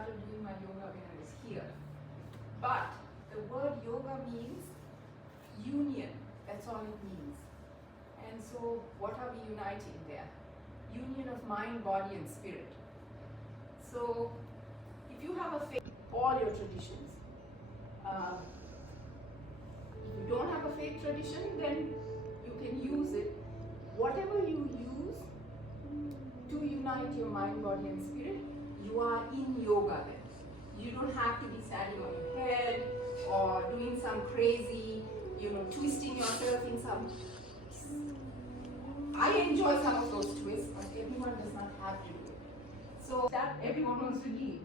started doing my yoga when I was here. But the word yoga means union. That's all it means. And so what are we uniting there? Union of mind, body and spirit. So if you have a faith, all your traditions. If you don't have a faith tradition, then you can use it. Whatever you use to unite your mind, body and spirit, you are in yoga then. You don't have to be standing on your head or doing some crazy, twisting yourself in some. I enjoy some of those twists, but everyone does not have to do it. So that everyone wants to leave.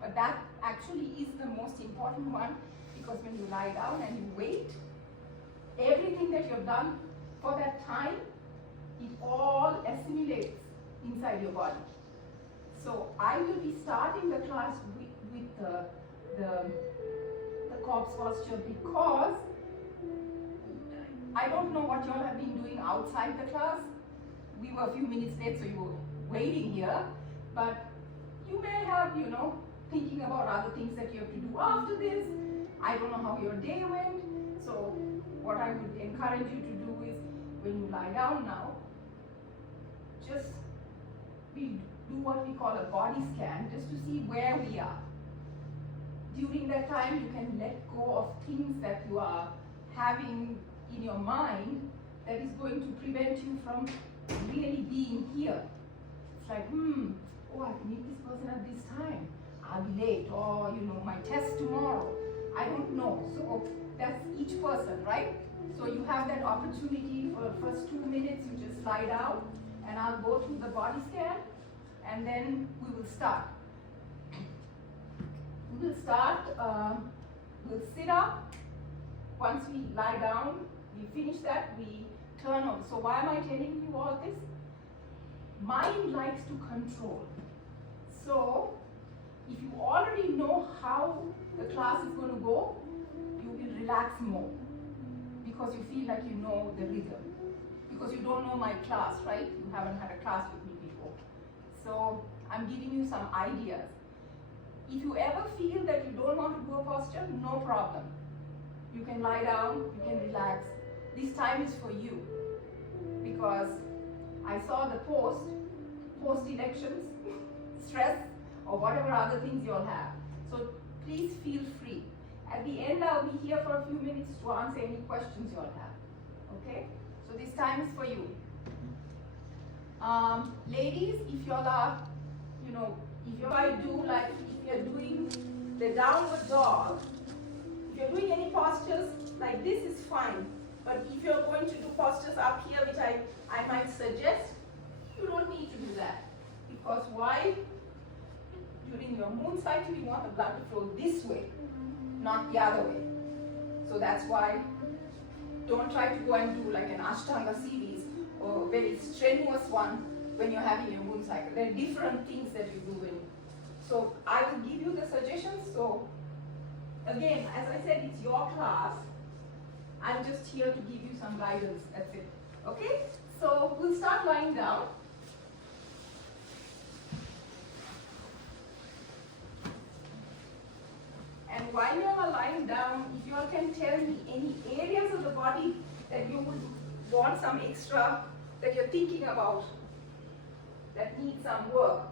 But that actually is the most important one, because when you lie down and you wait, everything that you've done for that time, it all assimilates inside your body. So I will be starting the class with the corpse posture, because I don't know what y'all have been doing outside the class. We were a few minutes late, so you were waiting here. But you may have, thinking about other things that you have to do after this. I don't know how your day went. So what I would encourage you to do is, when you lie down now, just do what we call a body scan, just to see where we are. During that time, you can let go of things that you are having in your mind that is going to prevent you from really being here. It's like, oh, I have to meet this person at this time. I'll be late, or my test tomorrow. I don't know. So that's each person, right? So you have that opportunity for the first 2 minutes. You just lie down, and I'll go through the body scan, and then we will start. We will start. We'll sit up. Once we lie down, we finish that, we turn on. So why am I telling you all this? Mind likes to control. So if you already know how the class is going to go, you will relax more, because you feel like you know the rhythm. Because you don't know my class, right? You haven't had a class with me before. So I'm giving you some ideas. If you ever feel that you don't want to do a posture, no problem. You can lie down, you can relax. This time is for you, because I saw the post-elections, stress, or whatever other things you all have. So please feel free. At the end, I'll be here for a few minutes to answer any questions you all have. Okay? So this time is for you. Ladies, if you all are, if I do, like if you're doing the downward dog, if you're doing any postures like this, is fine. But if you're going to do postures up here, which I might suggest, you don't need to do that. Because why? During your moon cycle, you want the blood to flow this way, not the other way. So that's why don't try to go and do like an Ashtanga series or a very strenuous one when you're having your moon cycle. There are different things that you do so I will give you the suggestions. So again, as I said, it's your class. I'm just here to give you some guidance, that's it. Okay? So we'll start lying down. And while you are lying down, if you all can tell me any areas of the body that you would want some extra, that you're thinking about, that need some work.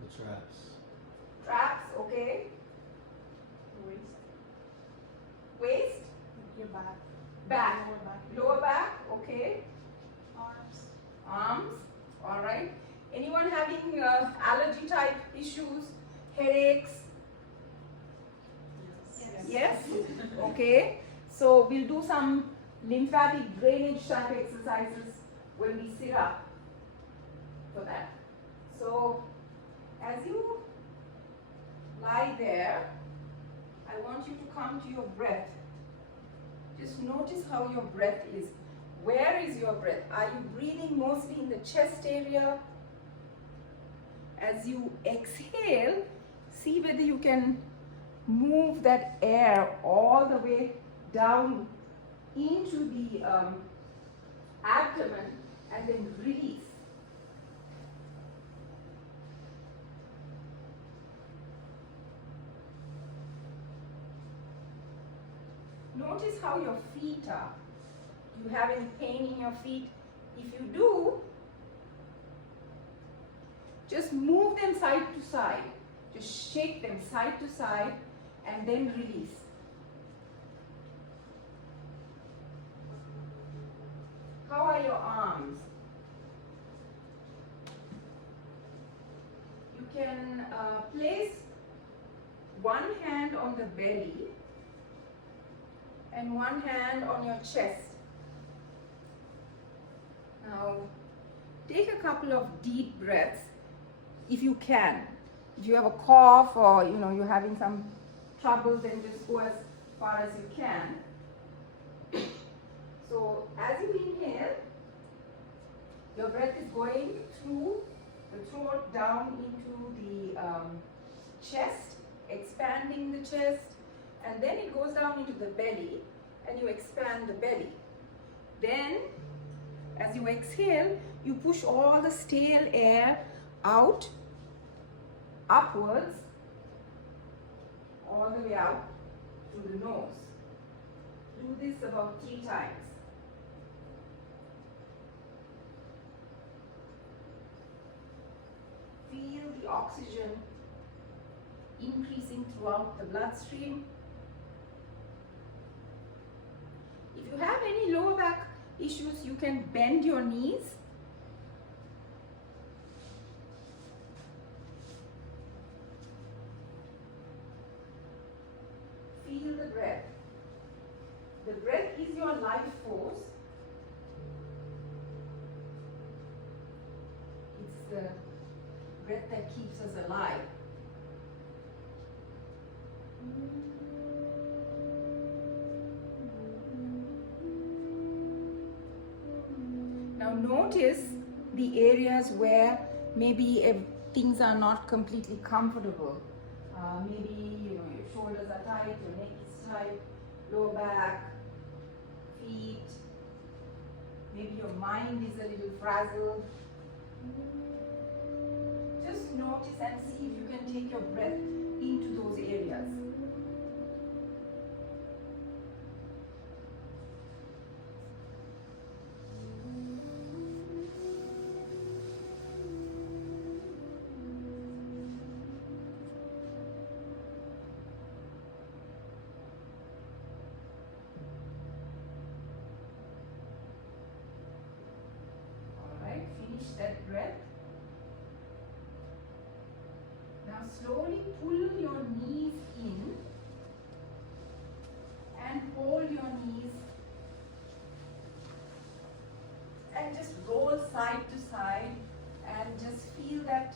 The traps. Traps, okay. Waist. Your back. Back. Lower back. Lower back, okay. Arms. All right. Anyone having allergy type issues, headaches? Yes? Okay. So we'll do some lymphatic drainage type exercises when we sit up for that. So as you lie there, I want you to come to your breath. Just notice how your breath is. Where is your breath? Are you breathing mostly in the chest area? As you exhale, see whether you can move that air all the way down into the abdomen and then release. Notice how your feet are. Do you have any pain in your feet? If you do, just move them side to side. Just shake them side to side and then release. How are your arms? You can place one hand on the belly and one hand on your chest. Now, take a couple of deep breaths if you can. If you have a cough or you're having some trouble, then just go as far as you can. So as you inhale, your breath is going through the throat down into the chest, expanding the chest, and then it goes down into the belly and you expand the belly. Then as you exhale, you push all the stale air out, upwards, all the way out through the nose. Do this about 3 times. Feel the oxygen increasing throughout the bloodstream. If you have any lower back issues, you can bend your knees. Feel the breath. The breath is your life force. It's the breath that keeps us alive. Now notice the areas where maybe things are not completely comfortable. Maybe your shoulders are tight, your neck is tight, lower back, feet. Maybe your mind is a little frazzled. Just notice and see if you can take your breath into those areas. That breath. Now slowly pull your knees in and hold your knees and just roll side to side and just feel that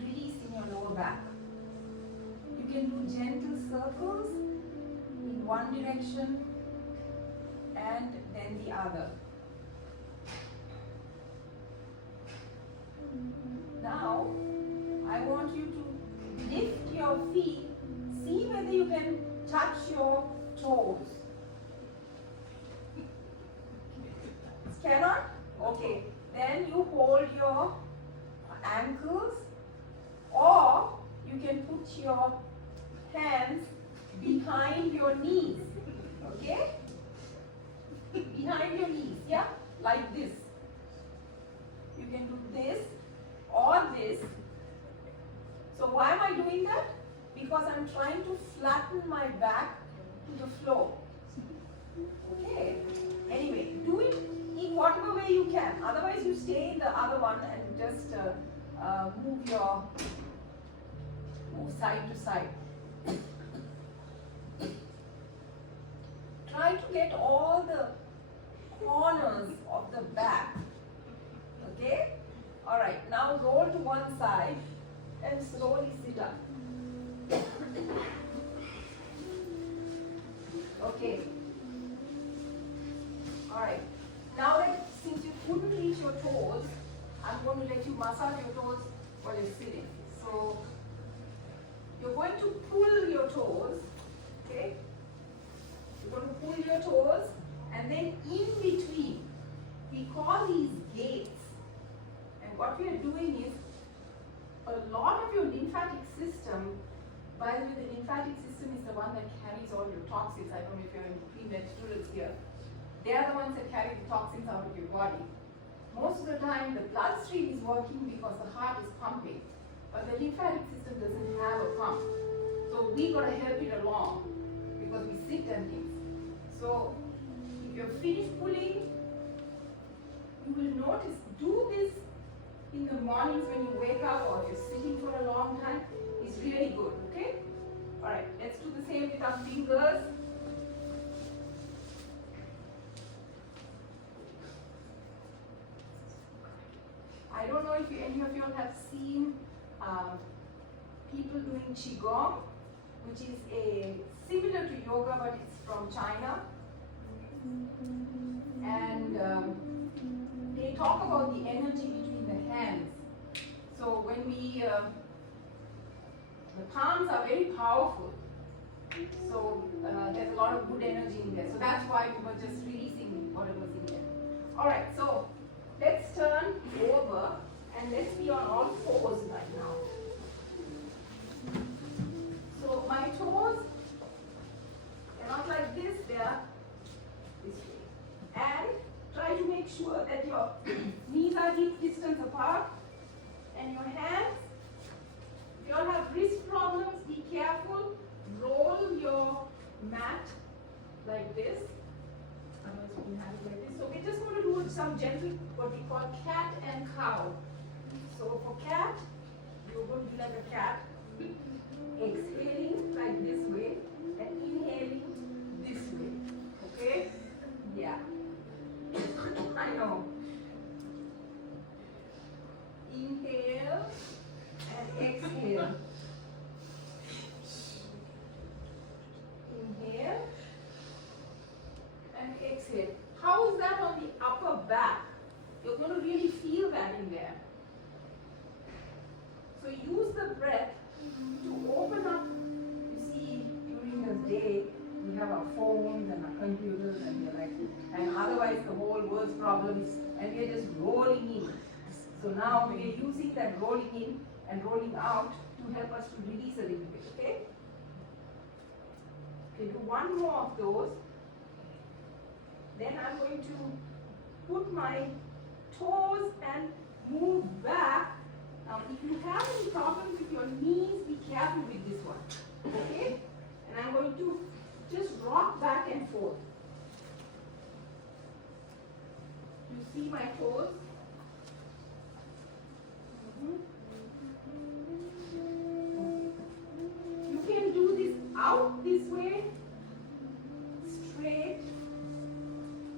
release in your lower back. You can do gentle circles in one direction and then the other. Now, I want you to lift your feet, see whether you can touch your toes. Cannot? Okay, then you hold your ankles, or you can put your hands behind your knees, okay? Behind your knees, yeah? Like this. You can do this or this. So why am I doing that? Because I'm trying to flatten my back to the floor. Okay. Anyway, do it in whatever way you can. Otherwise, you stay in the other one and just move side to side. Try to get all the corners of the back. Okay? Alright, now roll to one side and slowly sit up. Okay. Alright. Now that since you couldn't reach your toes, I'm going to let you massage your toes while you're sitting. So you're going to pull your toes. Okay? You're going to pull your toes, and then in between, we call these gates. And what we are doing is, a lot of your lymphatic system By the way, the lymphatic system is the one that carries all your toxins. I don't know if you're in pre-med students here. They are the ones that carry the toxins out of your body. Most of the time, the bloodstream is working because the heart is pumping, but the lymphatic system doesn't have a pump. So we got to help it along because we sit and things. So if you're finished pulling, you will notice, do this in the mornings when you wake up or if you're sitting for a long time. It's really good, okay? Alright, let's do the same with our fingers. I don't know if any of you have seen people doing Qigong, which is similar to yoga, but it's from China. And they talk about the energy between the hands. So when we, the palms are very powerful. So there's a lot of good energy in there. So that's why we were just releasing whatever's in there. Alright, so let's turn over and let's be on all fours right now. So my toes, they're not like this, they're this way. And try to make sure that your knees are hip distance apart and your hands, if you all have wrist problems, be careful. Roll your mat like this. Otherwise we can have it like this. So we're just going to do some gentle, what we call cat and cow. So for cat, you're going to be like a cat, exhaling like this way and inhaling this way. Okay? Yeah. I know. Inhale and exhale. Inhale and exhale. How is that on the upper back? You're going to really feel that in there. So use the breath to open up. You see, during the day, we have our phones and our computers and we're like, and otherwise the whole world's problems, and we're just rolling in. So now we're using that rolling in and rolling out to help us to release a little bit, okay? Okay, do one more of those. Then I'm going to put my toes and move back. Now, if you have any problems with your knees, be careful with this one, okay? And I'm going to just rock back and forth. You see my toes? You can do this out this way, straight,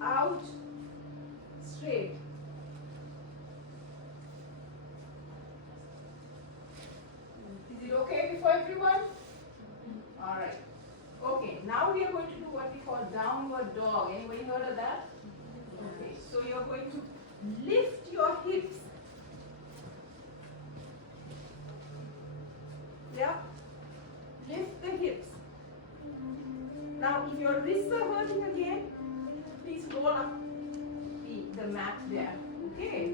out, straight. Is it okay for everyone? All right. Okay, now we are going to do what we call downward dog. Anybody heard of that? Okay, so you're going to lift your hips. Yeah? Lift the hips. Now, if your wrists are hurting again, please roll up the mat there. Okay?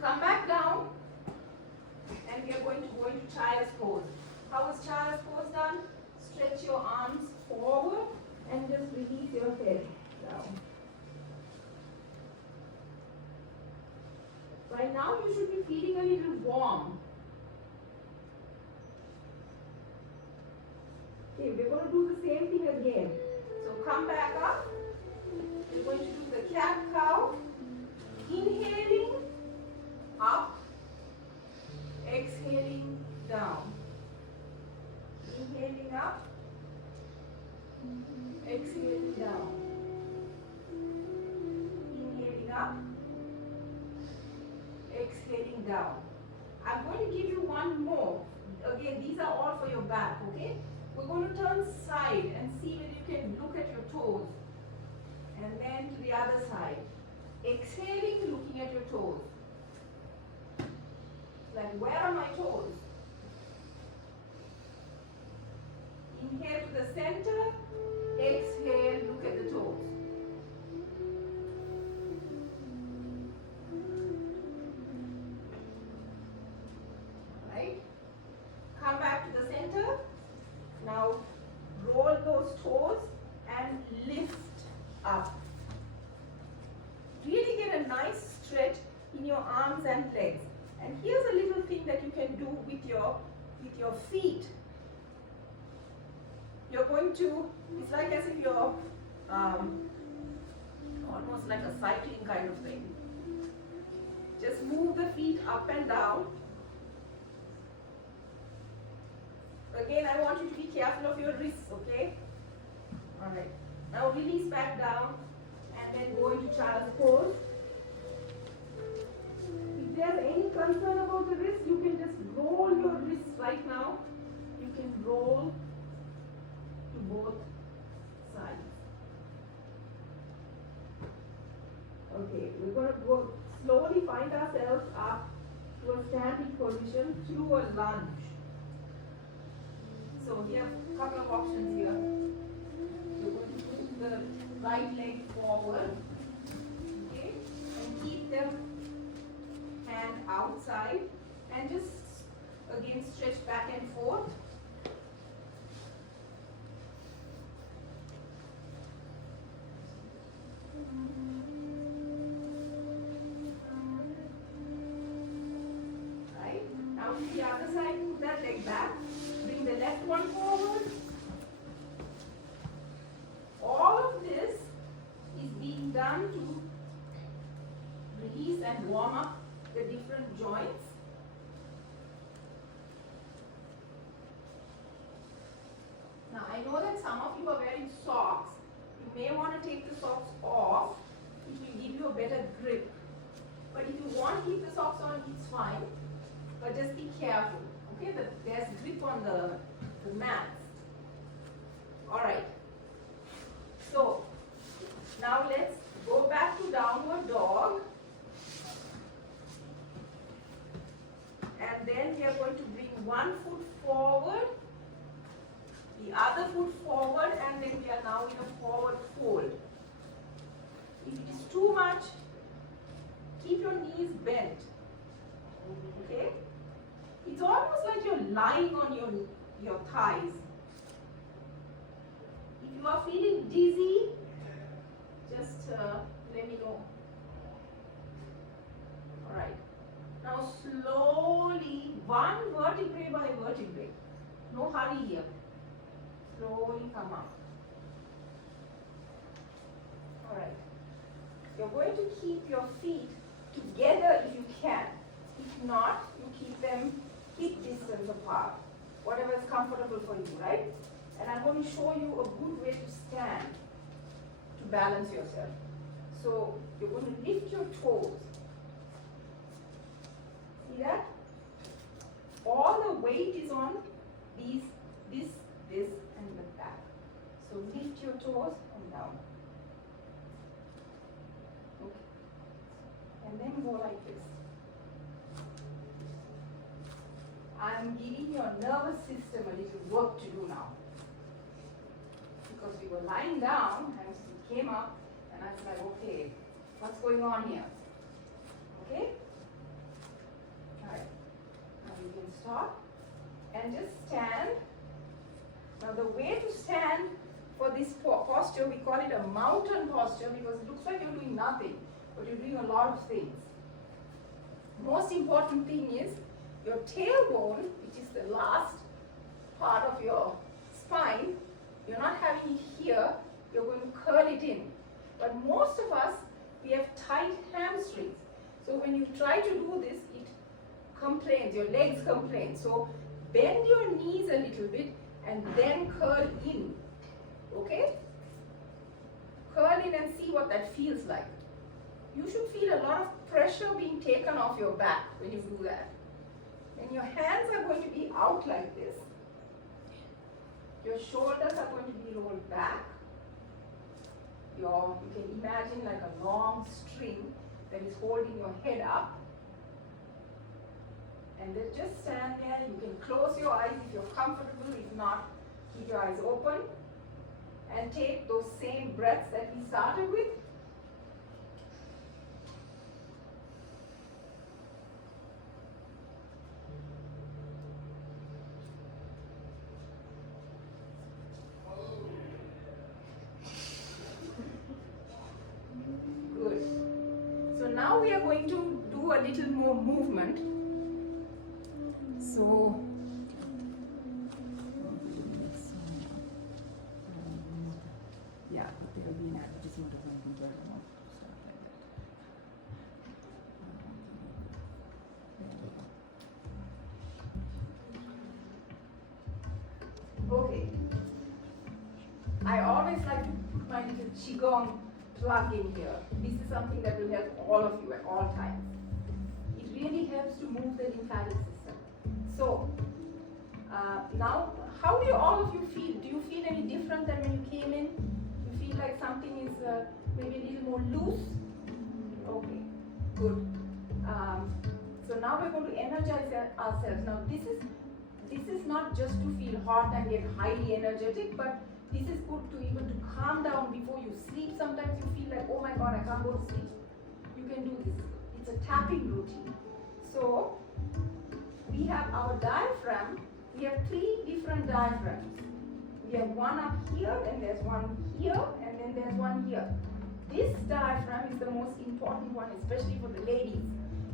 Come back down, and we are going to go into child's pose. How is child's pose done? Stretch your arms forward and just release your head down. Right now, you should be feeling a little warm. Okay, we're going to do the same thing again. So come back up. We're going to do the cat cow. Inhaling up, exhaling down. Inhaling up, exhaling down. Inhaling up, exhaling down. I'm going to give you one more. Again, these are all for your back, okay? We're going to turn side and see whether you can look at your toes. And then to the other side. Exhaling, looking at your toes. Like, where are my toes? Inhale to the center. Exhale, look at the toes. Right? and legs. And here's a little thing that you can do with your feet. You're going to, it's like as if you're almost like a cycling kind of thing. Just move the feet up and down. Again, I want you to be careful of your wrists, okay? Alright. Now release back down and then go into child's pose. If there's any concern about the wrist, you can just roll your wrists right now. You can roll to both sides. Okay, we're going to go slowly find ourselves up to a standing position through a lunge. So here, a couple of options here. You're going to put the right leg forward, okay, and keep the hand outside, and just again stretch back and forth. Right, now to the other side, put that leg back. Bring the left one forward. All of this is being done to release and warm up the different joints. Now I know that some of you are wearing socks. You may want to take the socks off. It will give you a better grip. But if you want to keep the socks on, it's fine. But just be careful. Okay, there's grip on the mats. Alright. So, now let's go back to downward dog. And then we are going to bring one foot forward, the other foot forward, and then we are now in a forward fold. If it is too much, keep your knees bent. Okay? It's almost like you're lying on your thighs. If you are feeling dizzy, just let me know. Alright. Now slowly, one vertebrae by vertebrae. No hurry here. Slowly come up. Alright. You're going to keep your feet together if you can. If not, you keep them hip distance apart. Whatever is comfortable for you, right? And I'm going to show you a good way to stand to balance yourself. So you're going to lift your toes. See that? All the weight is on this, and the back. So lift your toes and down. Okay. And then go like this. I'm giving your nervous system a little work to do now. Because we were lying down and we came up and I was like, okay, what's going on here? Okay? Alright. Now you can stop and just stand. Now the way to stand for this posture, we call it a mountain posture because it looks like you're doing nothing, but you're doing a lot of things. Most important thing is your tailbone, which is the last part of your spine, you're not having it here, you're going to curl it in. But most of us, we have tight hamstrings. So when you try to do this, it complains, your legs complain. So bend your knees a little bit and then curl in. Okay? Curl in and see what that feels like. You should feel a lot of pressure being taken off your back when you do that. And your hands are going to be out like this. Your shoulders are going to be rolled back. You can imagine like a long string that is holding your head up. And then just stand there. You can close your eyes if you're comfortable. If not, keep your eyes open. And take those same breaths that we started with. Good. So now we are going to do do a little more movement. So yeah, there will be an advertisement of something going on. Okay. I always like to put my little Qigong plug in here. This is something that will help all of you at all times. It really helps to move the lymphatic system. So, now, how do all of you feel? Do you feel any different than when you came in? You feel like something is maybe a little more loose? Okay, good. So now we're going to energize ourselves. Now this is not just to feel hot and get highly energetic, but this is good to even to calm down before you sleep. Sometimes you feel like, oh my God, I can't go to sleep. You can do this. It's a tapping routine. So we have our diaphragm. We have 3 different diaphragms. We have one up here, and there's one here, and then there's one here. This diaphragm is the most important one, especially for the ladies,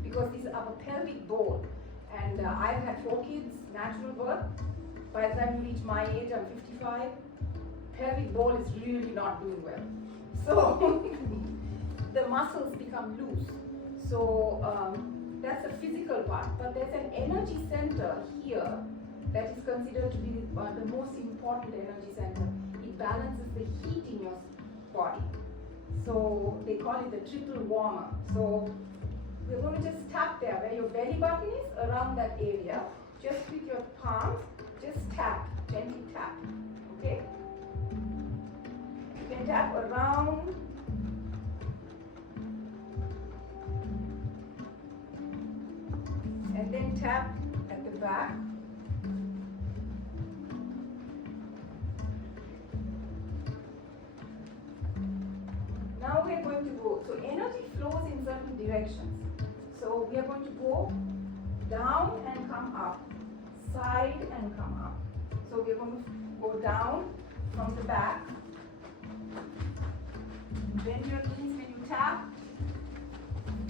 because this is our pelvic bowl. And I've had 4 kids, natural birth. By the time you reach my age, I'm 55. Pelvic bowl is really not doing well. So the muscles become loose. So that's the physical part. But there's an energy center here that is considered to be the most important energy center. It balances the heat in your body. So they call it the triple warmer. So we're going to just tap there where your belly button is, around that area. Just with your palms, just tap, gently tap. Okay? You can tap around. And then tap at the back. Now we are going to go, so energy flows in certain directions. So we are going to go down and come up, side and come up. So we are going to go down from the back. Bend your knees when you tap.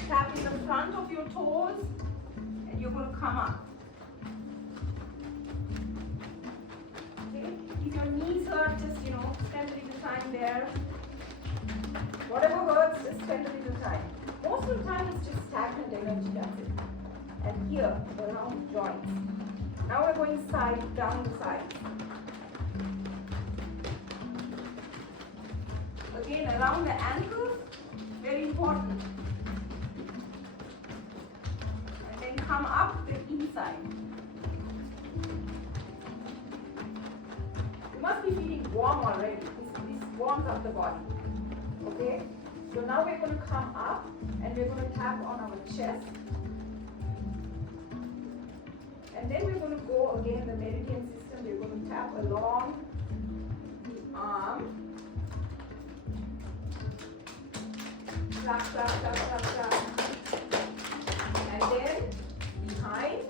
Tap in the front of your toes, and you're going to come up. Okay? If your knees hurt, just spend a little time there. Whatever hurts, just spend a little time. Most of the time it's just stagnant energy, that's it. And here, around the joints. Now we're going side, down the side. Again, around the ankles, very important. And then come up the inside. You must be feeling warm already. This warms up the body. Okay? So now we're going to come up and we're going to tap on our chest. And then we're going to go again the meridian system. We're going to tap along the arm. Tap, tap, tap, tap, tap. And then behind.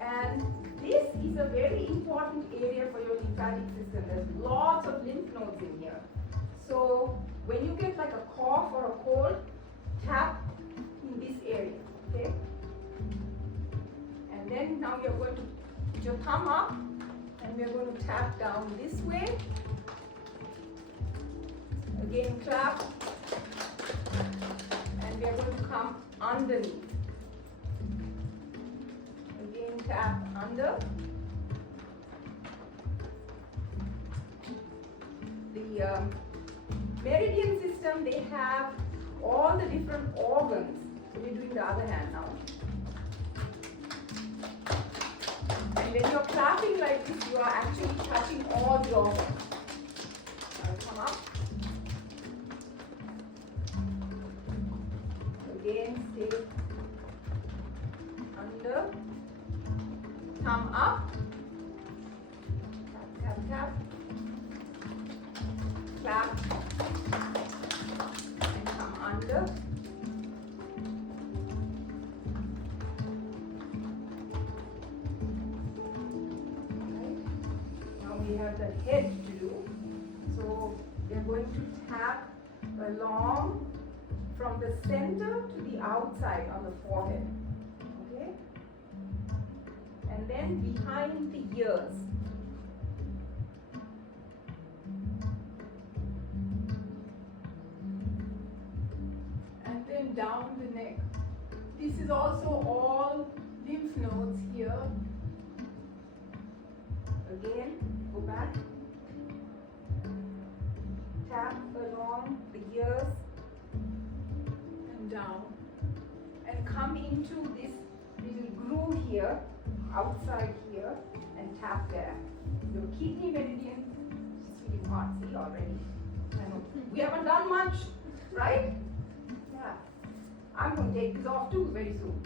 And this is a very important area for your lymphatic system. There's lots of lymph nodes in here. So when you get like a cough or a cold, tap in this area, okay? And then now you're going to put your thumb up and we're going to tap down this way. Again, clap. And we're going to come underneath. Again, tap under. The meridian system, they have all the different organs. So we're doing the other hand now. And when you're clapping like this, you are actually touching all the organs. Now come up. Again, stay under. Thumb up. Tap, tap, tap. Clap. And come under. We have the head to do. So we are going to tap along from the center to the outside on the forehead. Okay? And then behind the ears. And then down the neck. This is also all lymph nodes here. Again, go back. Tap along the ears and down. And come into this little groove here, outside here, and tap there. Your kidney meridian is feeling hot, see already. I know. We haven't done much, right? Yeah. I'm going to take this off too very soon.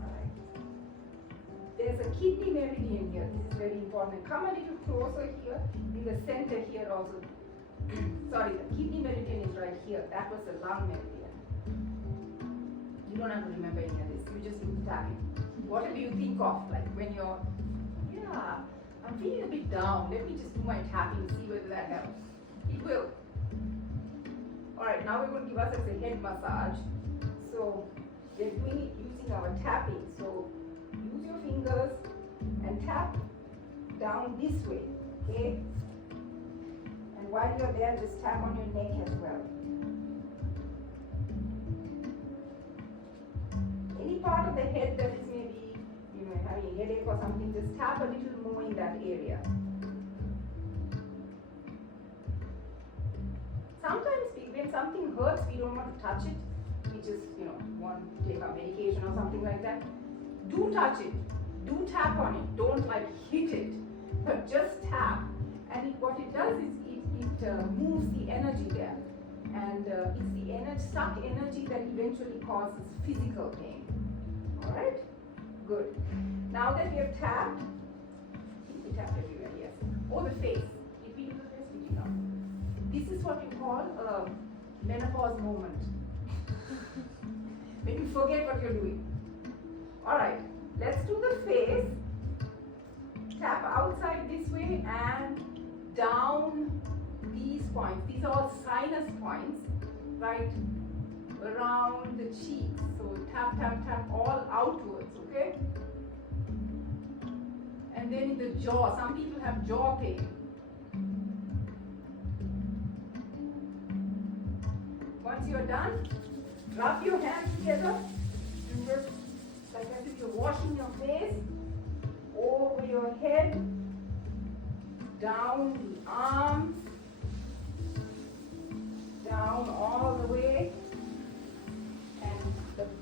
Alright. There's a kidney meridian here. This is very important. Come a little closer here, in the center here also. Sorry, the kidney meridian is right here. That was the lung meridian. You don't have to remember any of this. You just do the tapping. Whatever you think of, like when you're, yeah, I'm feeling a bit down. Let me just do my tapping, see whether that helps. It will. Alright, now we're going to give ourselves a head massage. So we're doing it using our tapping. So use your fingers and tap down this way, okay? And while you're there, just tap on your neck as well. Any part of the head that is maybe, you know, having a headache or something, just tap a little more in that area. Sometimes when something hurts, we don't want to touch it. We just, you know, want to take our medication or something like that. Do touch it. Do tap on it. Don't like hit it, but just tap. And what it does is it moves the energy there. And it's the stuck energy that eventually causes physical pain. Alright? Good. Now that we have tapped, we tapped everywhere, yes. Or the face. Did we do the face? We did not. This is what you call a menopause moment. When you forget what you're doing. Alright, let's do the face. Tap outside this way and down these points. These are all sinus points, right around the cheeks. So tap, tap, tap all outwards, okay? And then in the jaw, some people have jaw pain. Once you're done, rub your hands together and just like as if you're washing your face, over your head, down the arms, down all the way, and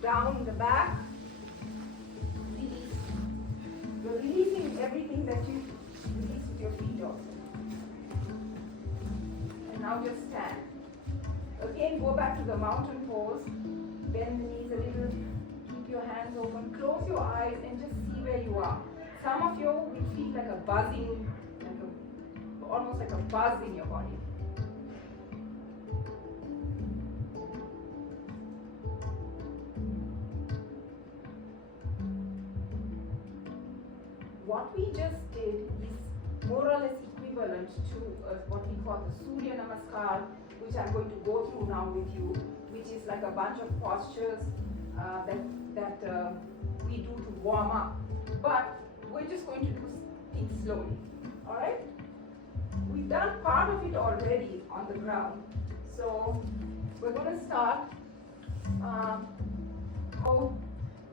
down the back. Release. You're releasing everything that you release with your feet also. And now just stand. Again, go back to the mountain pose. Bend the knees a little. Keep your hands open. Close your eyes and just see where you are. Some of you will feel like a buzzing, almost like a buzz in your body. What we just did is more or less equivalent to what we call the Surya Namaskar, which I'm going to go through now with you, which is like a bunch of postures that we do to warm up. But we're just going to do things slowly. Alright? We've done part of it already on the ground. So we're going to start.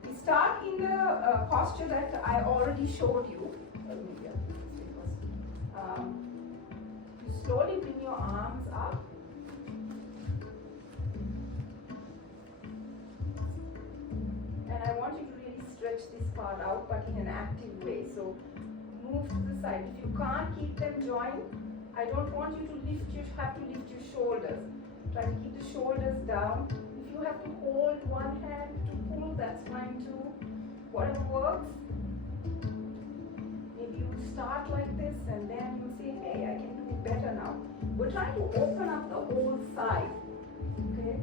We start in the posture that I already showed you. You slowly bring your arms up. And I want you to really stretch this part out, but in an active way. So move to the side. If you can't keep them joined, I don't want you to have to lift your shoulders. Try to keep the shoulders down. If you have to hold one hand to pull, that's fine too. Whatever works. Maybe you start like this and then you say, hey, I can do it better now. We're trying to open up the whole side. Okay?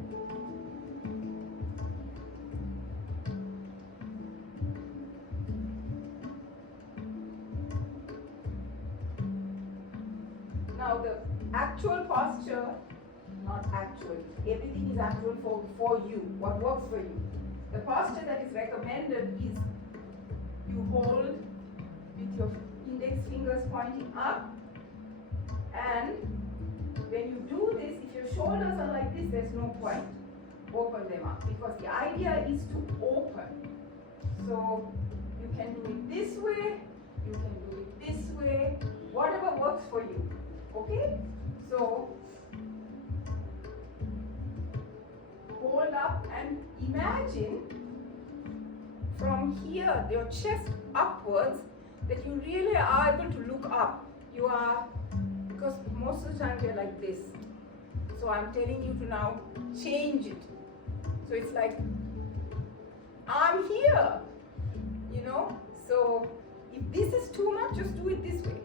Now the actual posture, not actual, actual. Everything is actual for you, what works for you. The posture that is recommended is you hold with your index fingers pointing up, and when you do this, if your shoulders are like this, there's no point. Open them up, because the idea is to open. So you can do it this way, you can do it this way, whatever works for you. Okay? So hold up and imagine from here, your chest upwards, that you really are able to look up. You are, because most of the time you're like this. So I'm telling you to now change it. So it's like, I'm here, you know. So if this is too much, just do it this way.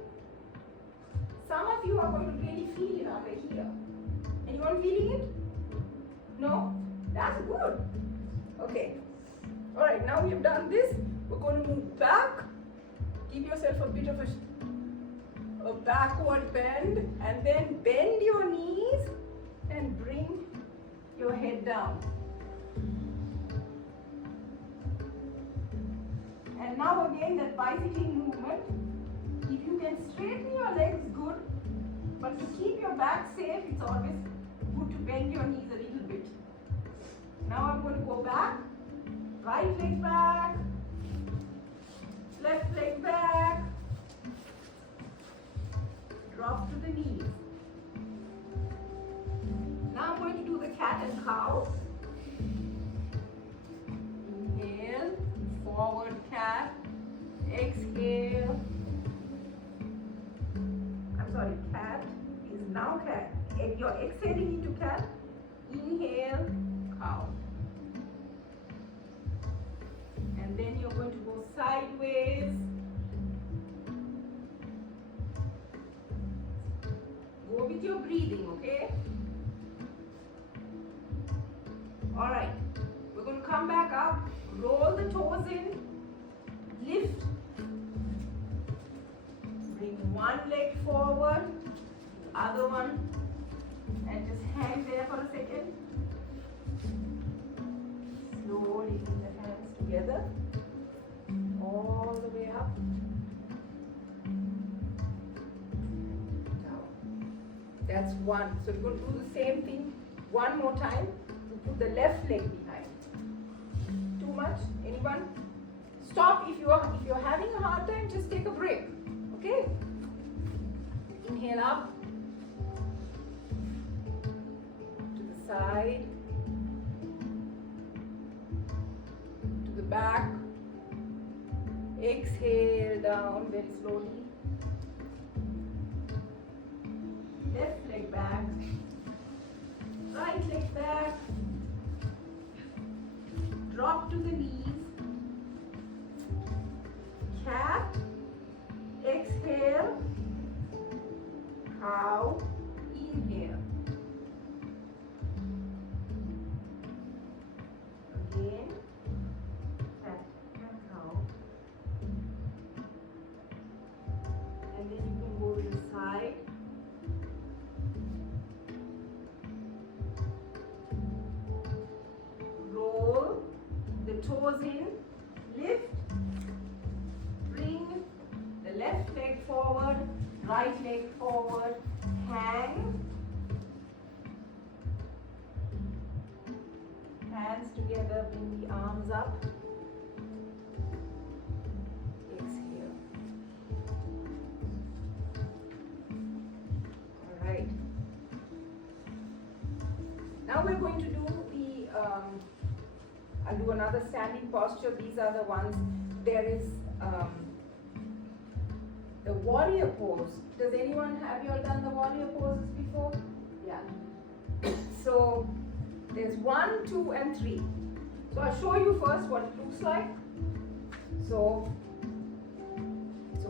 Some of you are going to really feel it under here. Anyone feeling it? No? That's good. Okay. All right, now we've done this. We're going to move back. Give yourself a bit of a backward bend, and then bend your knees and bring your head down. And now again, that bicycling movement. If you can straighten your legs good, but to keep your back safe, it's always good to bend your knees a little bit. Now I'm going to go back. Right leg back, left leg back, drop to the knees. Now I'm going to do the cat and cow. Inhale, forward cat, exhale. I'm sorry, cat is now cat. If you're exhaling into cat, inhale, cow. And then you're going to go sideways. Go with your breathing, okay? All right. We're going to come back up, roll the toes in, lift. Bring one leg forward, other one, and just hang there for a second. Slowly bring the hands together, all the way up. Down. That's one. So we're going to do the same thing one more time. We put the left leg behind. Too much? Anyone? Stop if you're having a hard time. Just take a break. Okay? Inhale up to the side. Back, exhale down very slowly, left leg back, right leg back, drop to the knees, cat, exhale, cow, inhale, again. And then you can go to the side. Roll the toes in, lift, bring the left leg forward, right leg forward, hang, hands together, bring the arms up. Now we're going to do I'll do another standing posture. These are the ones. There is the warrior pose. Does anyone, have you all done the warrior poses before? Yeah. So there's 1, 2, and 3. So I'll show you first what it looks like. So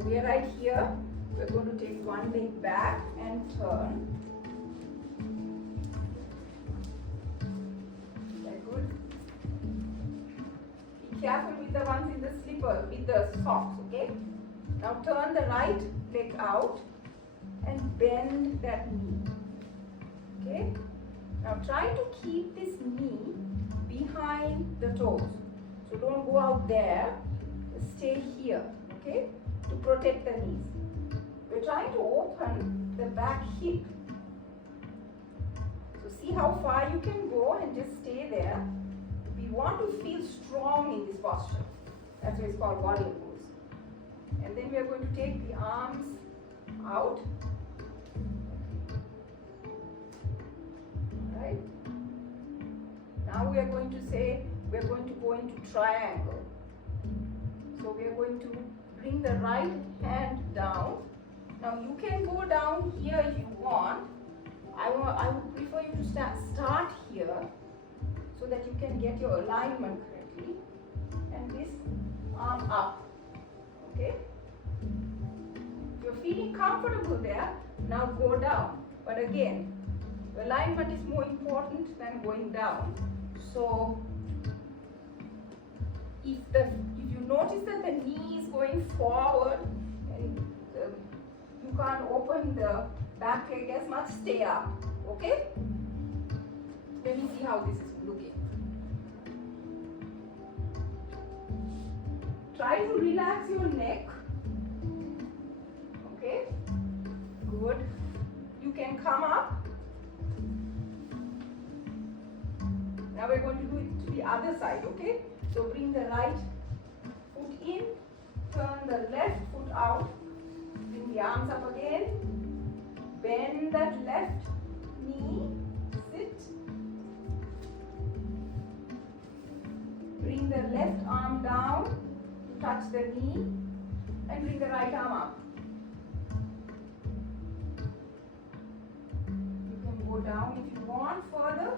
we are right here. We're going to take one leg back and turn. Careful with the ones in the slipper, with the socks, okay? Now turn the right leg out and bend that knee, okay? Now try to keep this knee behind the toes. So don't go out there, stay here, okay, to protect the knees. We're trying to open the back hip. So see how far you can go and just stay there. We want to feel strong in this posture. That's why it's called warrior pose. And then we are going to take the arms out. Alright. Now we are going to say, we are going to go into triangle. So we are going to bring the right hand down. Now you can go down here if you want. I would prefer you to start here so that you can get your alignment correctly. And this arm up. Okay? If you're feeling comfortable there, now go down. But again, alignment is more important than going down. So if you notice that the knee is going forward and you can't open the back leg as much, stay up. Okay? Let me see how this is looking. Try to relax your neck. Okay? Good. You can come up. Now we're going to do it to the other side, okay? So bring the right foot in, turn the left foot out, bring the arms up again, bend that left knee, sit, bring the left arm down to touch the knee, and bring the right arm up. You can go down if you want further.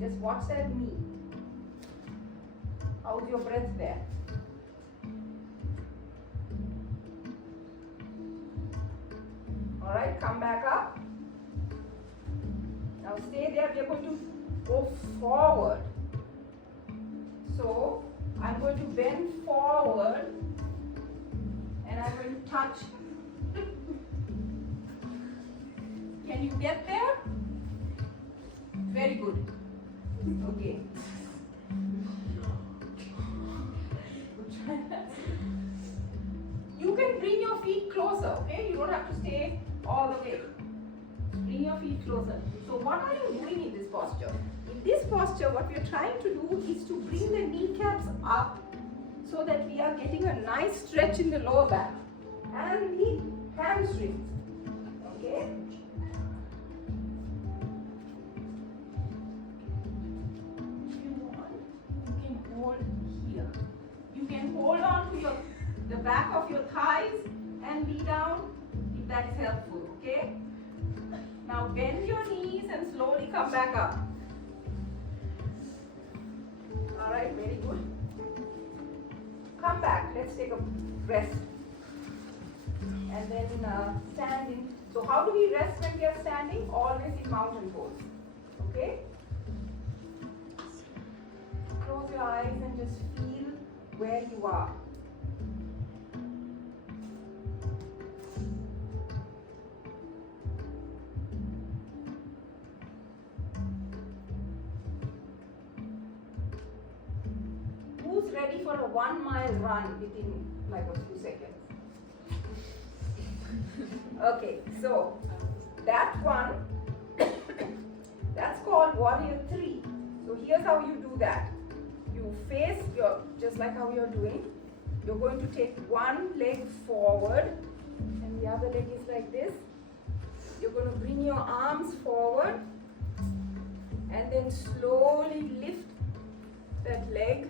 Just watch that knee. How's your breath there? Alright, come back up. Now stay there. We are going to go forward. So I'm going to bend forward and I'm going to touch. Can you get there? Very good. Okay. You can bring your feet closer, okay? You don't have to stay all the way. Bring your feet closer. So what are you doing in this posture? In this posture, what we are trying to do is to bring the kneecaps up so that we are getting a nice stretch in the lower back and the hamstrings. Okay? Hold on to the back of your thighs and be down if that is helpful, okay? Now bend your knees and slowly come back up. Alright, very good. Come back, let's take a rest. And then stand in. So how do we rest when we are standing? Always in mountain pose, okay? Close your eyes and just feel where you are. Who's ready for a 1 mile run within like a few seconds? Okay, so that one, that's called warrior 3. So here's how you do that. You face just like how you're doing. You're going to take one leg forward and the other leg is like this. You're going to bring your arms forward and then slowly lift that leg.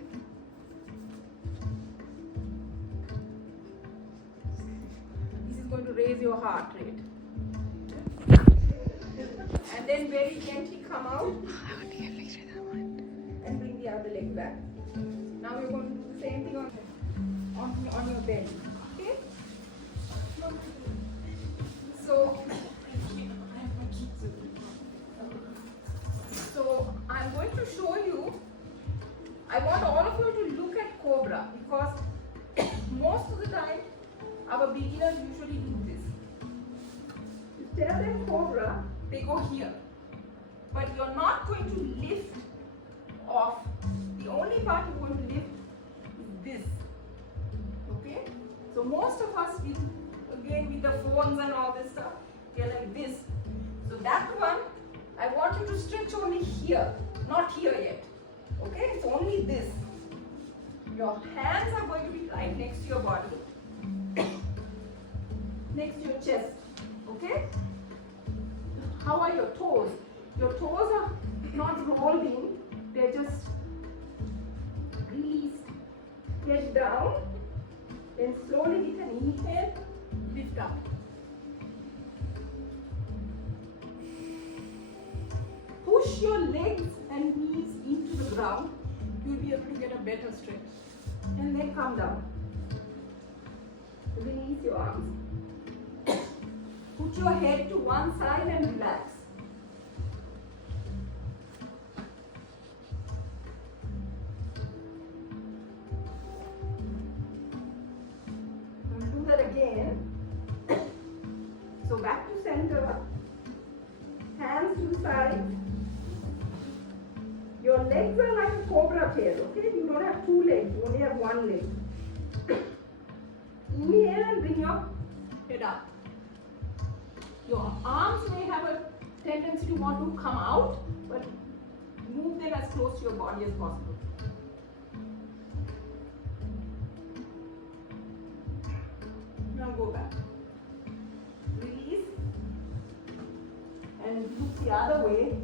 This is going to raise your heart rate. And then very gently come out. And bring the other leg back. Now we're going to do the same thing on your belly. Okay? So I'm going to show you. I want all of you to look at Cobra because most of the time our beginners usually do this. You tell them cobra, they go here. But you're not going to lift off. The only part you're going to lift is this. Okay? So most of us, again with the phones and all this stuff, they're like this. So that one, I want you to stretch only here, not here yet. Okay? It's only this. Your hands are going to be right next to your body, next to your chest. Okay? How are your toes? Your toes are not rolled in, they're just released. Head down, then slowly with an inhale, lift up. Push your legs and knees into the ground. You'll be able to get a better stretch. And then come down. Release your arms. Put your head to one side and relax. We'll do that again. So back to center. Hands to side. Your legs are like a cobra tail, okay? You don't have two legs, you only have one leg. Inhale and bring your head up. Your arms may have a tendency to want to come out, but move them as close to your body as possible. Now go back. Release and look the other way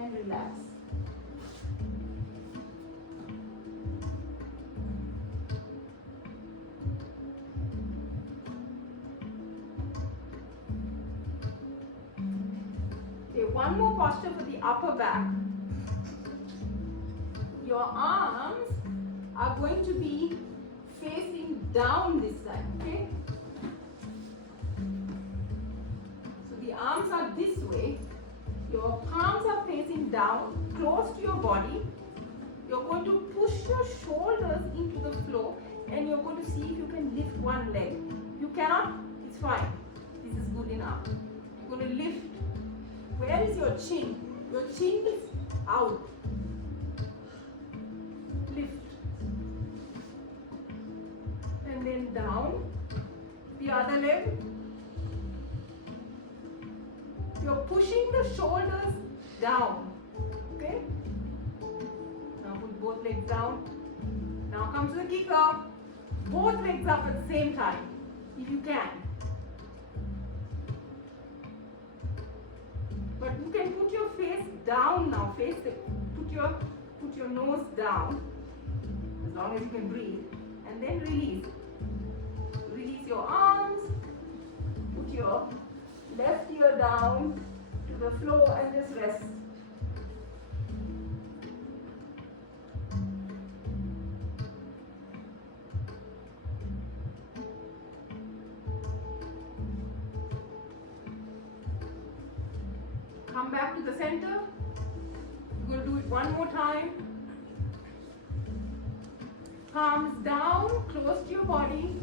and relax. One more posture for the upper back. Your arms are going to be facing down this side, okay? So the arms are this way. Your palms are facing down, close to your body. You're going to push your shoulders into the floor and you're going to see if you can lift one leg. You cannot, it's fine. This is good enough. You're going to lift. Where is your chin? Your chin is out. Lift. And then down. The other leg. You're pushing the shoulders down. Okay? Now put both legs down. Now come to the kicker. Both legs up at the same time, if you can. But you can put your face down now. Put your nose down, as long as you can breathe, and then release. Release your arms. Put your left ear down to the floor and just rest. Come back to the center. We're going to do it one more time. Palms down, close to your body.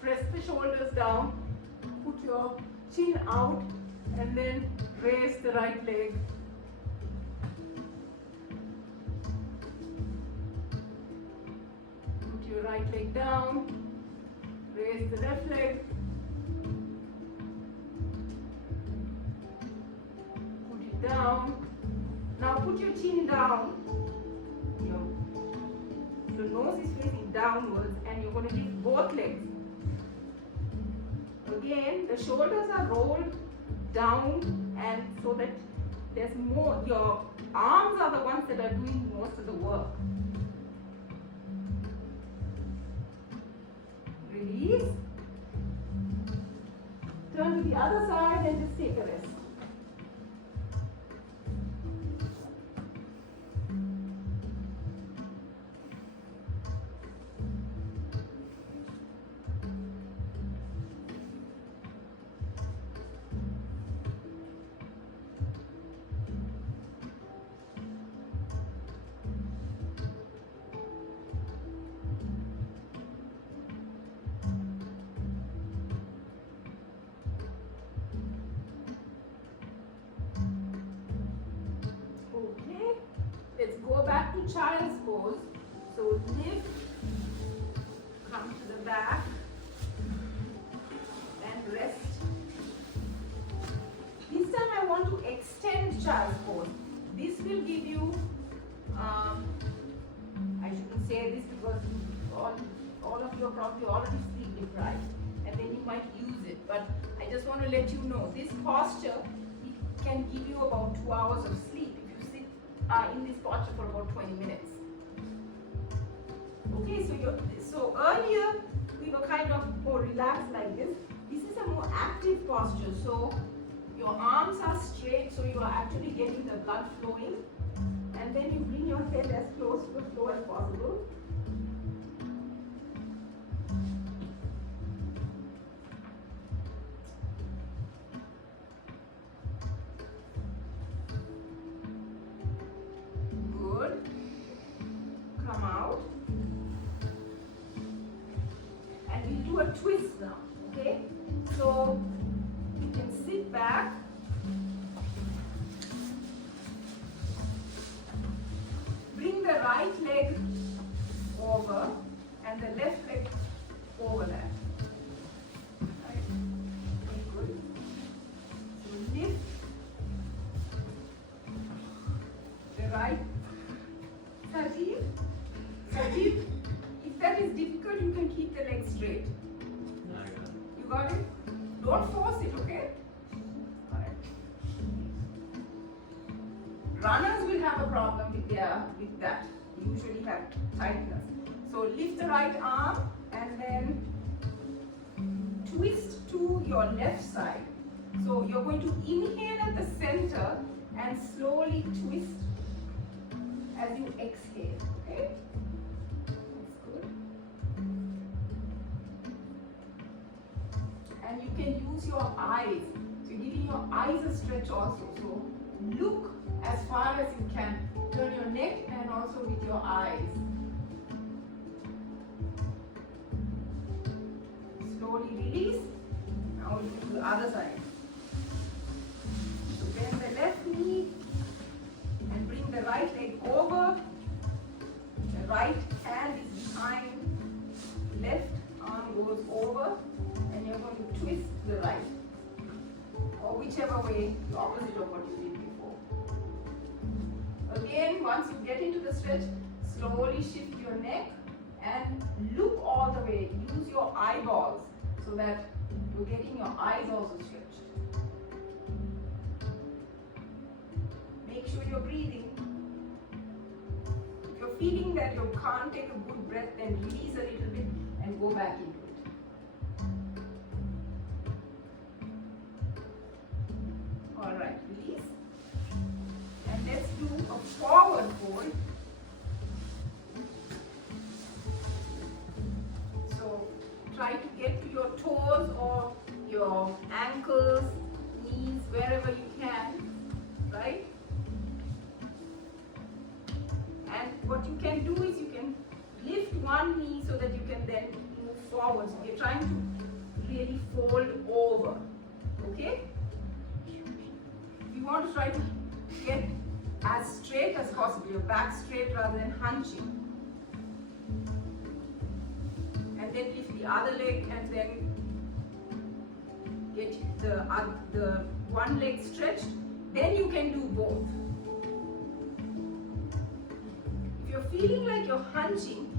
Press the shoulders down. Put your chin out and then raise the right leg. Put your right leg down. Raise the left leg. Down. Now put your chin down. Your nose is facing downwards and you're going to lift both legs. Again, the shoulders are rolled down and so that there's more, your arms are the ones that are doing most of the work. Release. Turn to the other side and just take a rest. go back to child's pose. So lift, come to the back, and rest. This time I want to extend child's pose. This will give you, I shouldn't say this because all of you are probably already sleep deprived and then you might use it. But I just want to let you know, this posture, it can give you about 2 hours of sleep if you sit in this posture for about 20 minutes. Okay, so earlier we were kind of more relaxed like this. This is a more active posture. So your arms are straight, so you are actually getting the blood flowing. And then you bring your head as close to the floor as possible. Good. Come out. And we'll do a twist now, okay? So you can sit back. Bring the right leg over and the left leg over that. Right. Very good. So lift the right. Sajid, if that is difficult, you can keep the leg straight. I got it. You got it? Don't force it, okay? Alright. Runners will have a problem with that. They usually have tightness. So lift the right arm and then twist to your left side. So you're going to inhale at the center and slowly twist as you exhale. Okay? That's good. And you can use your eyes. So you're giving your eyes a stretch also. So look as far as you can. Turn your neck and also with your eyes. Slowly release. Now we'll do the other side. So bend the left knee and bring the right leg over. The right hand is behind. Left arm goes over. And you're going to twist to the right. Or whichever way, the opposite of what you did before. Again, once you get into the stretch, slowly shift your neck and look all the way. Use your eyeballs so that you're getting your eyes also stretched. Make sure you're breathing. If you're feeling that you can't take a good breath, then release a little bit and go back into it. Alright, release. And let's do a forward fold. So try to get to your toes or your ankles, knees, wherever you can, right? And what you can do is you can lift one knee so that you can then move forward. So you're trying to really fold over, okay? You want to try to get as straight as possible, your back straight rather than hunching. And then lift the other leg and then get the one leg stretched. Then you can do both. If you're feeling like you're hunching,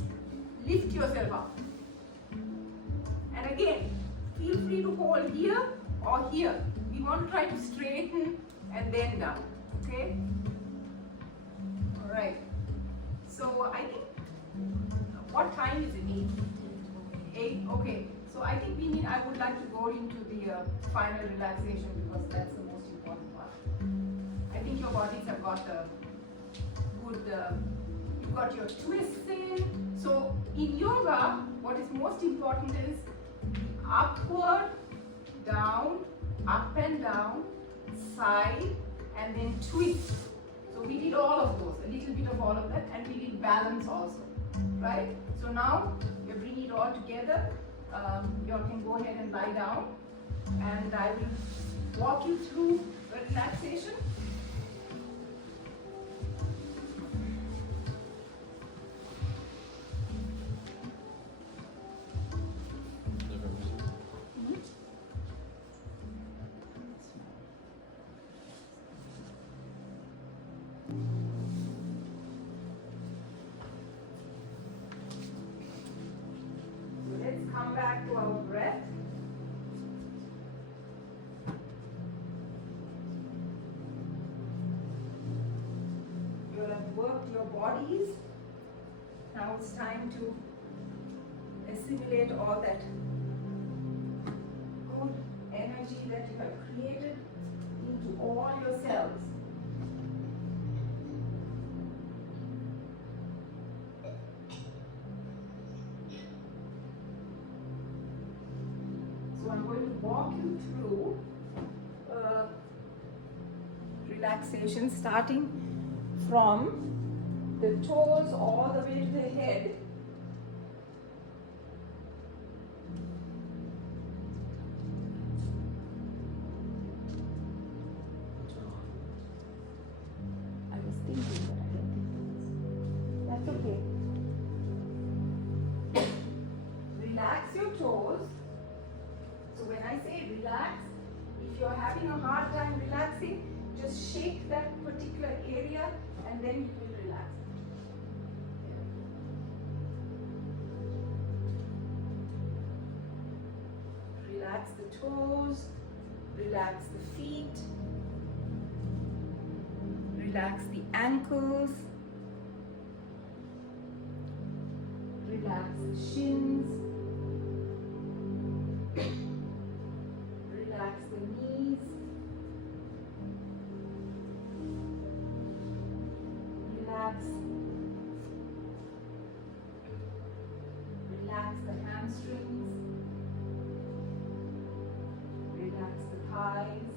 lift yourself up. And again, feel free to hold here or here. We want to try to straighten and then down, okay? All right. So I think, what time is it? 8? Okay. So I think I would like to go into the final relaxation because that's the most important part. I think your bodies have got a good, you've got your twists in. So in yoga, what is most important is upward, down, up and down, side, and then twist. So we did all of those, a little bit of all of that, and we did balance also, right? So now you bring it all together. You all can go ahead and lie down, and I will walk you through the relaxation. have worked your bodies. Now it's time to assimilate all that good energy that you have created into all your cells. So I'm going to walk you through relaxation starting from the toes all the way to the head. What's wrong? I was thinking, but I don't think that's okay. Relax your toes. So when I say relax, if you're having a hard time relaxing, just shake that particular area and then you will relax. Relax the toes, relax the feet, relax the ankles, relax the shins, relax the knees, relax the hamstrings, relax the thighs,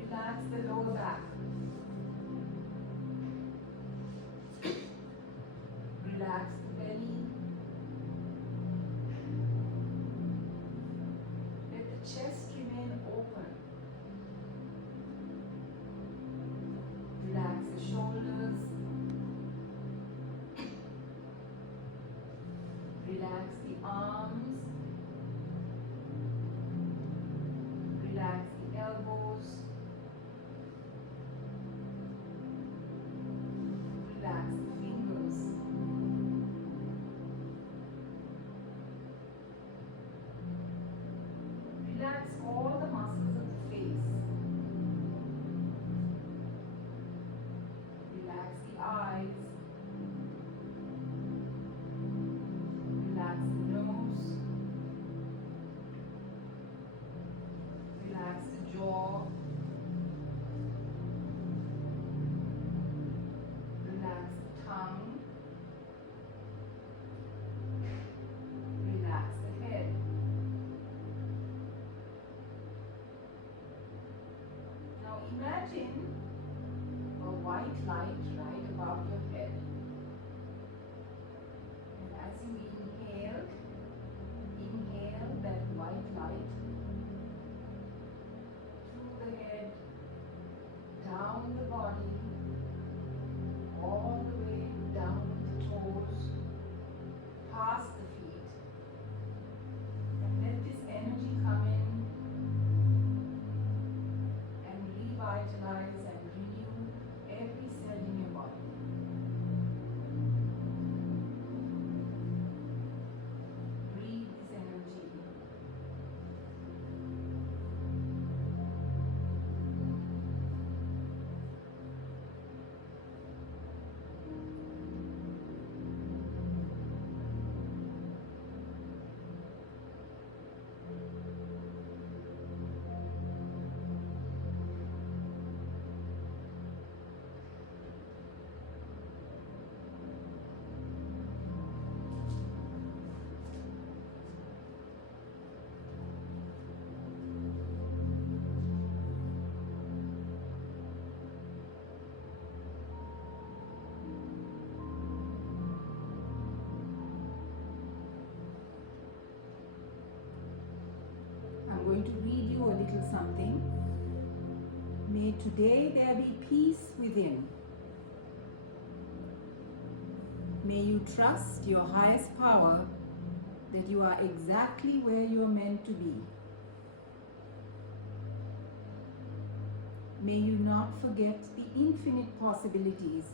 relax the lower back, relax the belly, let the chest remain open. Relax the shoulders. Relax the arms. Relax the elbows. Relax the fingers. Relax all the muscles of the face. Relax the eyes. Relax the nose. Relax the jaw. Relax the tongue. Relax the head. Now imagine a white light right above your head. And as you inhale that white light through the head, down the body, all the way down the toes, past the feet. And let this energy come in and revitalize and renew every cell in your body. Breathe this energy. I'm going to read you a little something. May today there be peace within. May you trust your highest power that you are exactly where you're meant to be. May you not forget the infinite possibilities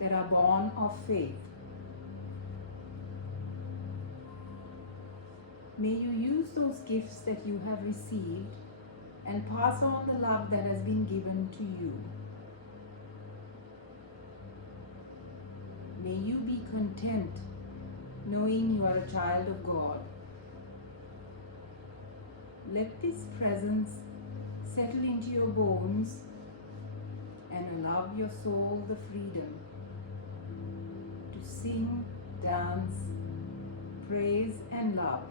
that are born of faith. May you use those gifts that you have received and pass on the love that has been given to you. May you be content knowing you are a child of God. Let this presence settle into your bones and allow your soul the freedom to sing, dance, praise and love.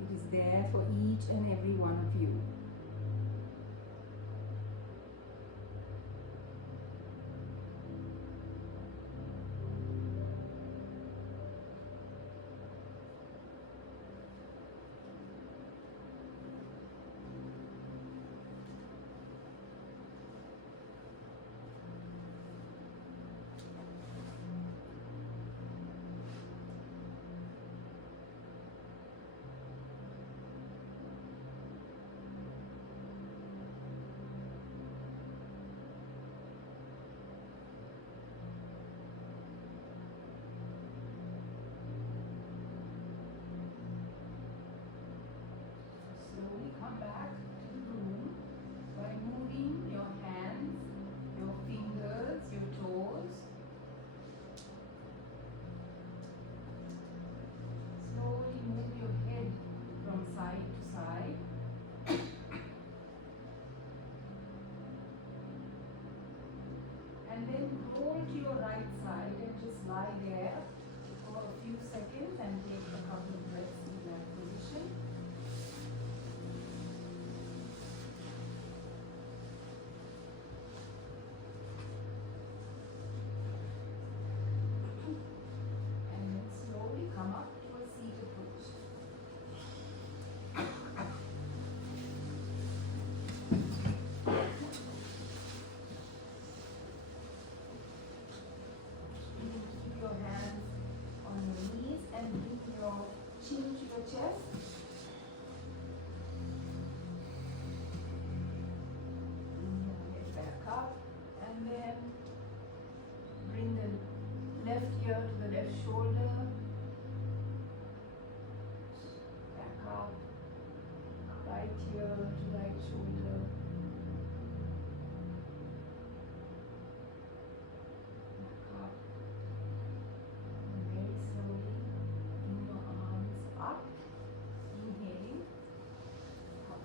It is there for each and every one of you. Slowly come back to the room by moving your hands, your fingers, your toes. Slowly move your head from side to side. And then roll to your right side and just lie there for a few seconds and take a couple of breaths in that position. And then slowly come up to a seated position. You can keep your hands on your knees and bring your chin to your chest. Bring your head back up and then bring the left ear to the left shoulder. Back up. Right ear to right shoulder. Back up. And very slowly bring your arms up. Inhaling. Up.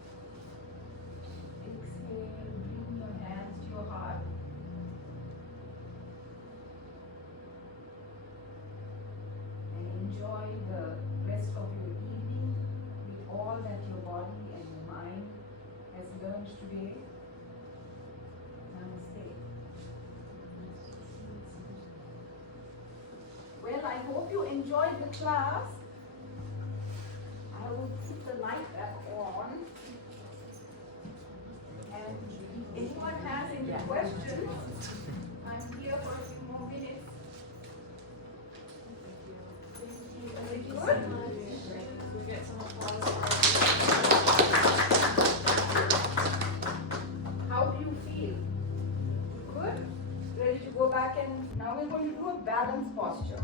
Exhale. Bring your hands to your heart. And enjoy the rest of your evening with all that your body and your mind has learned today. Namaste. Well, I hope you enjoyed the class. I will put the light back on. And if anyone has any questions, I'm here for a few more minutes. Very good. We'll get some applause. How do you feel? Good? Ready to go back and now we're going to do a balance posture,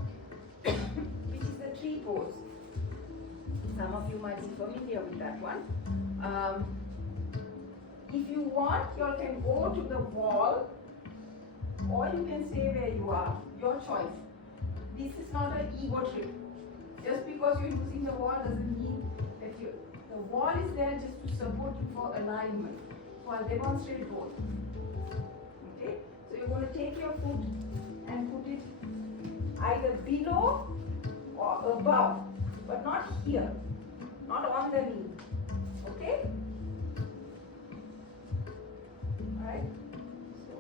which is the tree pose. Some of you might be familiar with that one. If you want, you can go to the wall or you can stay where you are. Your choice. This is not an ego trip. Just because you're using the wall doesn't mean that the wall is there just to support you for alignment. So I'll demonstrate both. Okay? So you're going to take your foot and put it either below or above, but not here, not on the knee. Okay? Alright? So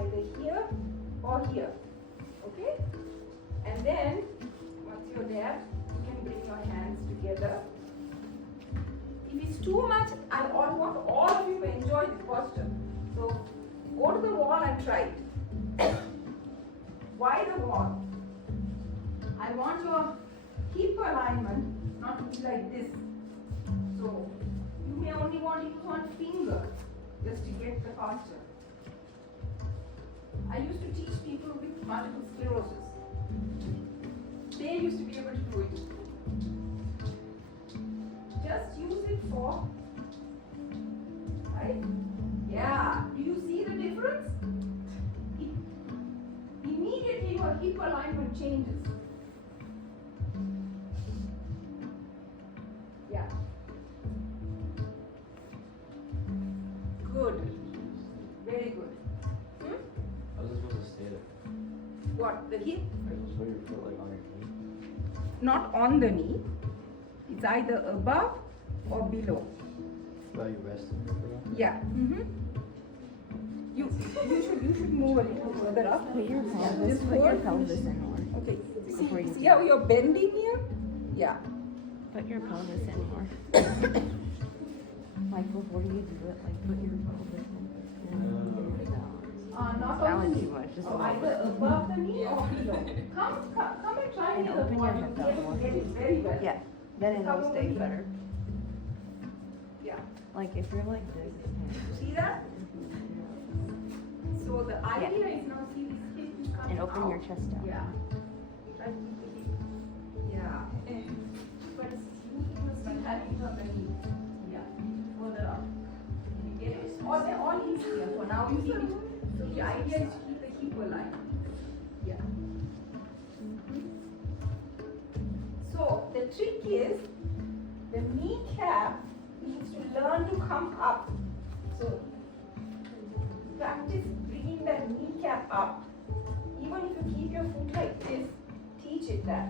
either here or here. Okay? And then once you're there, you can bring your hands together. If it's too much, I want all of you to enjoy this posture. So go to the wall and try it. Why the wall? I want your hip alignment not to be like this. So you may only want to use one finger just to get the posture. I used to teach people with multiple sclerosis. They used to be able to do it. Just use changes. Yeah. Good. Very good. Hmm? How's it supposed to stay there? What? The hip? Are you supposed to put your foot like on your knee? Not on the knee. It's either above or below. While you resting your foot on? Yeah. Mm-hmm. You should move a little further up. Put your pelvis, Just put your hold. pelvis in more. Okay. Before you See do how you're bending here? Yeah. Put your pelvis in more. Like before you do it, like put your pelvis in. Not That on was the too knee. much, just a Oh, little either bit. above the knee or below. Come and try And near the open your point. hip You'll be up able more. to get it very well. Yeah, then Come it'll over stay here. better. Yeah. Like if you're like this, it's kind of See that? So the idea is now see this hip is coming and open out. your chest out. Yeah. Try to keep the hip. Yeah. But you must not have it on the knee. Yeah. Further up. You get it? They're all easy here. For now you keep it. So the idea is to keep the hip aligned. Yeah. So the trick is the kneecap needs to learn to come up. So practice bringing that kneecap up. Even if you keep your foot like this, teach it that.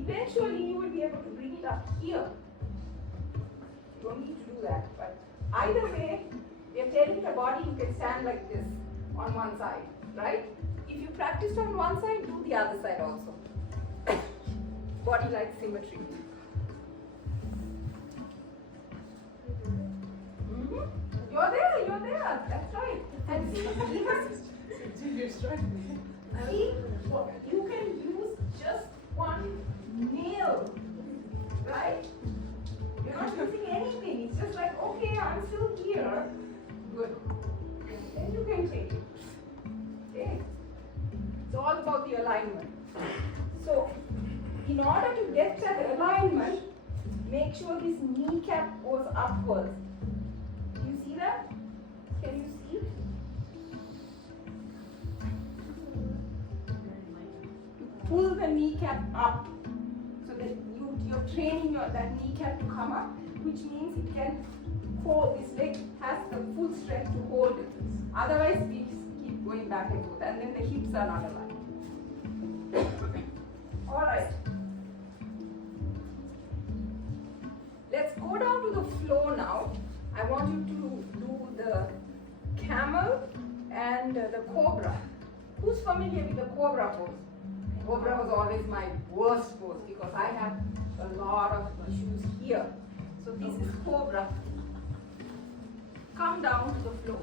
Eventually you will be able to bring it up here. You don't need to do that, but either way, we are telling the body you can stand like this on one side, right? If you practice on one side, do the other side also. Body like symmetry. Mhm. You're there, that's right. And see, even You're struggling. see, you can use just one nail, right? You're not using anything. It's just like, okay, I'm still here. Good. Then you can take it. Okay. It's all about the alignment. So, in order to get that alignment, make sure this kneecap goes upwards. Do you see that? Can you see? Pull the kneecap up so that you're training that kneecap to come up, which means it can hold, this leg has the full strength to hold it. Otherwise, we just keep going back and forth, and then the hips are not aligned. All right. Let's go down to the floor now. I want you to do the camel and the cobra. Who's familiar with the cobra pose? Cobra was always my worst pose because I have a lot of issues here. So this is cobra. Come down to the floor.